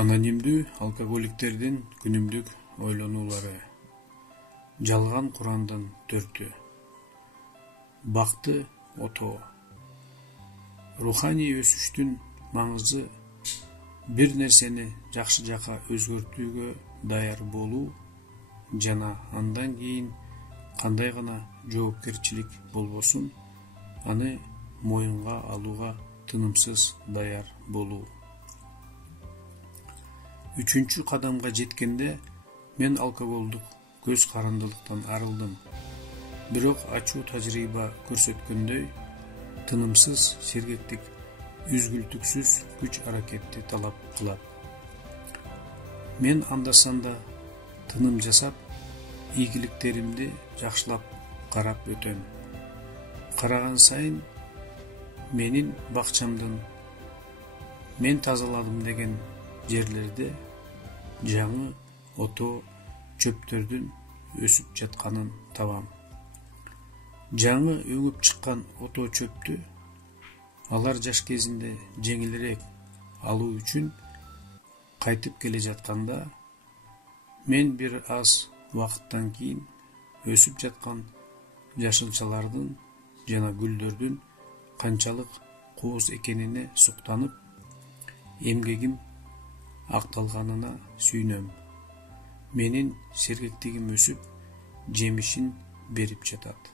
Анонимдүү алкоголиктердин күнүмдүк ойлонуулары. Жалган Курандын төртү. Бакты отоо. Руханий өсүштүн маңызы бир нерсени жакшы жака өзгөртүүгө даяр болуу жана андан кийин кандай гана жоопкерчилик болбосун аны моюнга алууга тынымсыз даяр болуу. Үчүнчү кадамга жеткенде мен алкоголдук көз карандылыктан арылдым. Бирок ачуу тажрыйба көрсөткөндөй, тынымсыз сергектик үзгүлтүксүз күч аракетти талап кылат. Мен анда-санда тыным жасап, ийгиликтеримди жакшылап карап өтөм. Караган сайын менин бакчамдын мен тазаладым деген жерлерде жаңы отоо чөптөрдүн өсүп жатканын табам. Жаңы өңүп чыккан отоо чөптү алар жаш кезинде жеңилирээк алуу үчүн кайтып келе жатканда, мен бир аз убакыттан кийин өсүп жаткан жашылчалардын жана гүлдөрдүн канчалык кооз экенине суктанып, эмгегим акталганына сүйүнөм. Менин сергектигим өсүп, жемишин берип жатат.